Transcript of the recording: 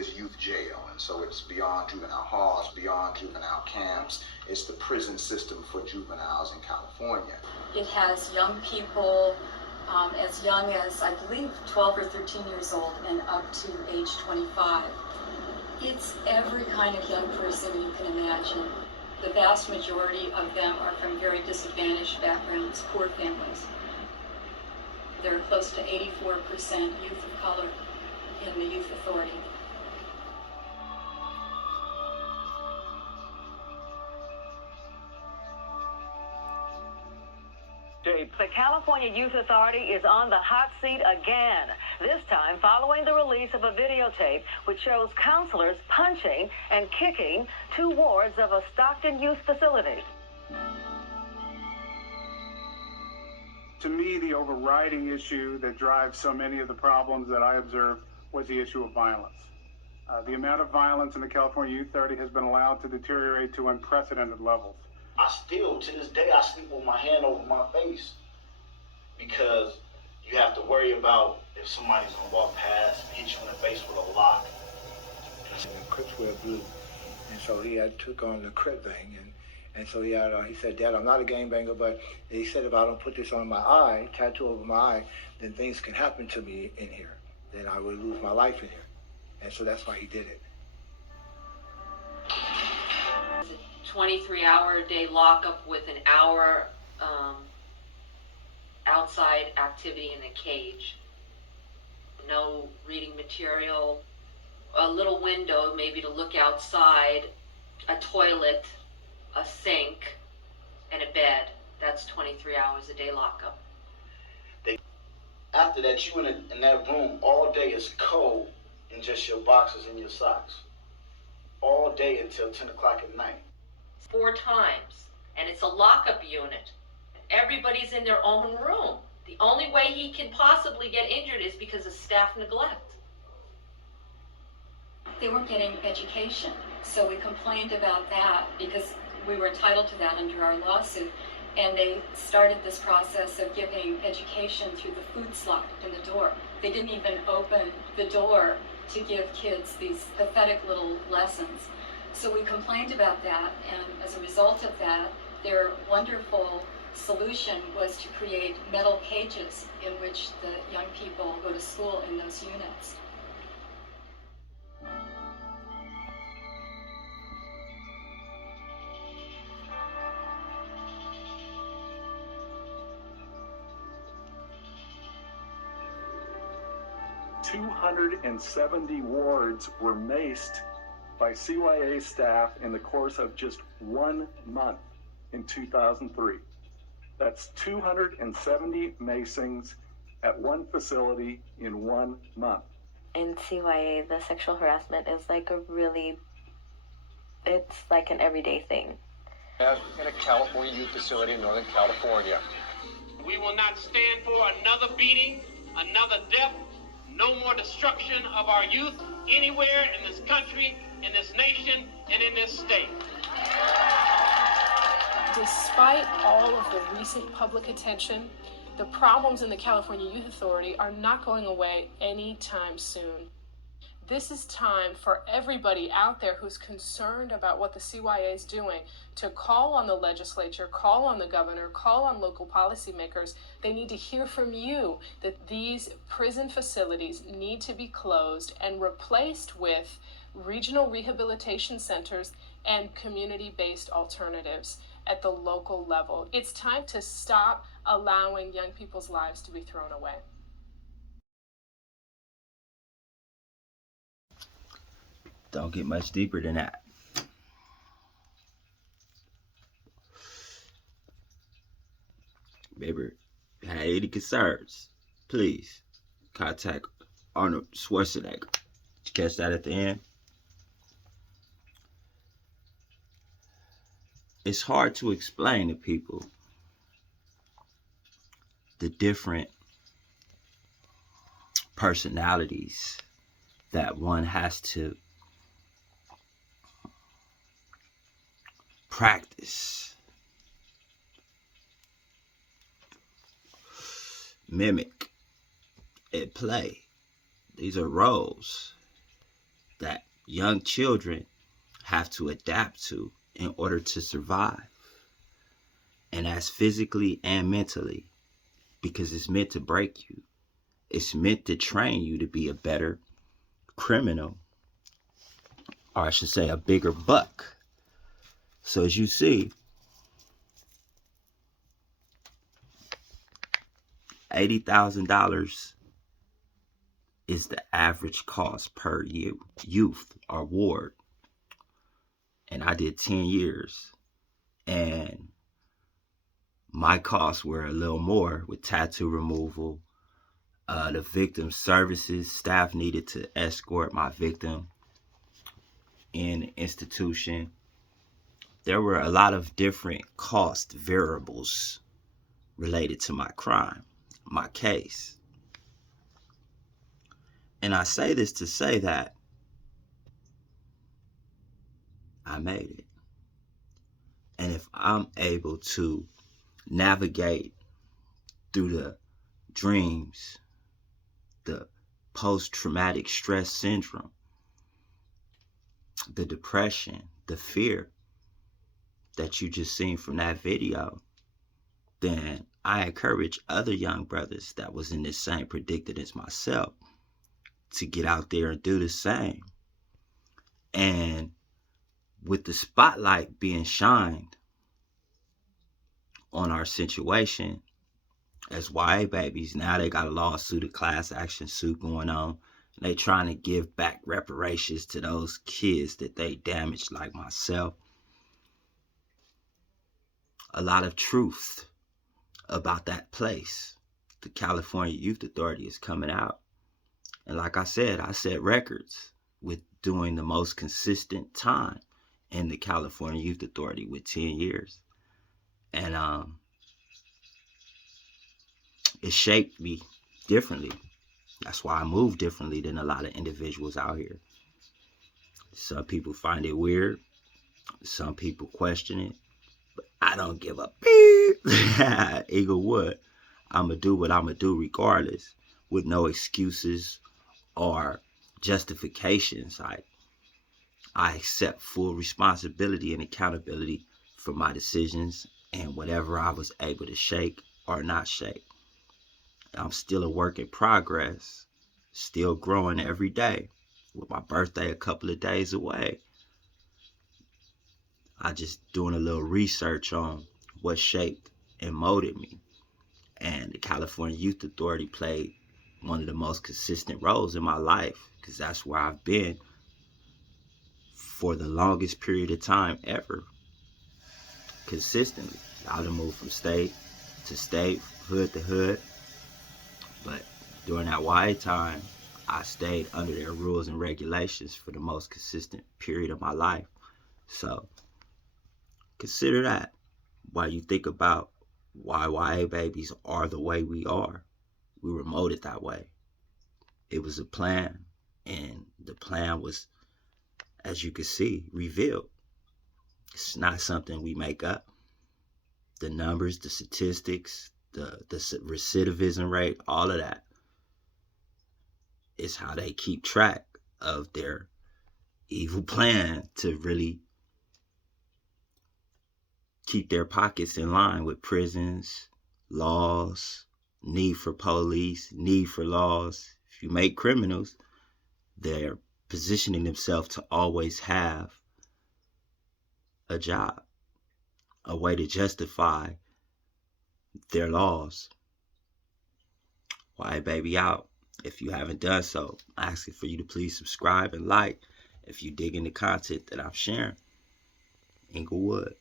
is youth jail, and so it's beyond juvenile halls, beyond juvenile camps. It's the prison system for juveniles in California. It has young people as young as, I believe, 12 or 13 years old and up to age 25. It's every kind of young person you can imagine. The vast majority of them are from very disadvantaged backgrounds, poor families. There are close to 84% youth of color in the Youth Authority. The California Youth Authority is on the hot seat again, this time following the release of a videotape which shows counselors punching and kicking two wards of a Stockton youth facility. To me, the overriding issue that drives so many of the problems that I observed was the issue of violence. The amount of violence in the California Youth Authority has been allowed to deteriorate to unprecedented levels. I still, to this day, I sleep with my hand over my face because you have to worry about if somebody's gonna walk past and hit you in the face with a lock. And the Crips wear blue, and so he had took on the Crip thing, and so he said, Dad, I'm not a gangbanger, but he said if I don't put this on my eye, tattoo over my eye, then things can happen to me in here. Then I would lose my life in here, and so that's why he did it. 23-hour-a-day lockup with an hour outside activity in a cage. No reading material, a little window maybe to look outside, a toilet, a sink, and a bed. That's 23 hours a day lockup. After that, you in that room all day is cold in just your boxers and your socks. All day until 10 o'clock at night. 4 times, and it's a lockup unit. Everybody's in their own room. The only way he can possibly get injured is because of staff neglect. They weren't getting education, so we complained about that because we were entitled to that under our lawsuit, and they started this process of giving education through the food slot in the door. They didn't even open the door to give kids these pathetic little lessons. So we complained about that, and as a result of that, their wonderful solution was to create metal cages in which the young people go to school in those units. "270 wards were maced by CYA staff in the course of just 1 month in 2003. That's 270 macings at one facility in 1 month. In CYA, the sexual harassment is like it's like an everyday thing. In a California youth facility in Northern California. We will not stand for another beating, another death, no more destruction of our youth anywhere in this country, in this nation, and in this state. Despite all of the recent public attention, the problems in the California Youth Authority are not going away anytime soon. This is time for everybody out there who's concerned about what the CYA is doing to call on the legislature, call on the governor, call on local policymakers. They need to hear from you that these prison facilities need to be closed and replaced with regional rehabilitation centers and community-based alternatives at the local level. It's time to stop allowing young people's lives to be thrown away. Don't get much deeper than that. Baby, had any concerns, please contact Arnold Schwarzenegger. Did you catch that at the end? It's hard to explain to people the different personalities that one has to practice, mimic, and play. These are roles. that young children have to adapt to in order to survive. And that's physically and mentally, because it's meant to break you. It's meant to train you to be a better criminal, or I should say a bigger buck. So as you see, $80,000 is the average cost per year, youth or ward. And I did 10 years. And my costs were a little more with tattoo removal. The victim services staff needed to escort my victim in the institution. There were a lot of different cost variables related to my crime, my case. And I say this to say that I made it. And if I'm able to navigate through the dreams, the post-traumatic stress syndrome, the depression, the fear that you just seen from that video, then I encourage other young brothers that was in this same predicament as myself to get out there and do the same. And with the spotlight being shined on our situation as YA babies, now they got a lawsuit, a class action suit going on. And they trying to give back reparations to those kids that they damaged, like myself. A lot of truth about that place. The California Youth Authority is coming out. And like I said, I set records with doing the most consistent time in the California Youth Authority with 10 years. And it shaped me differently. That's why I move differently than a lot of individuals out here. Some people find it weird. Some people question it. But I don't give a beep. Eagle Wood. I'ma do what I'ma do regardless, with no excuses or justifications. I accept full responsibility and accountability for my decisions and whatever I was able to shake or not shake. I'm still a work in progress, still growing every day, with my birthday a couple of days away. I just doing a little research on what shaped and molded me. And the California Youth Authority played one of the most consistent roles in my life, because that's where I've been for the longest period of time ever. Consistently. I done moved from state to state, hood to hood. But during that YA time, I stayed under their rules and regulations for the most consistent period of my life. So consider that while you think about why YA babies are the way we are. We were molded that way. It was a plan, and the plan was, as you can see, revealed. It's not something we make up. The numbers, the statistics, the recidivism rate, all of that is how they keep track of their evil plan to really keep their pockets in line with prisons, laws, need for police, need for laws. If you make criminals, they're positioning themselves to always have a job, a way to justify their laws. YA Baby out. If you haven't done so, I'm asking for you to please subscribe and like if you dig in the content that I'm sharing. Inglewood.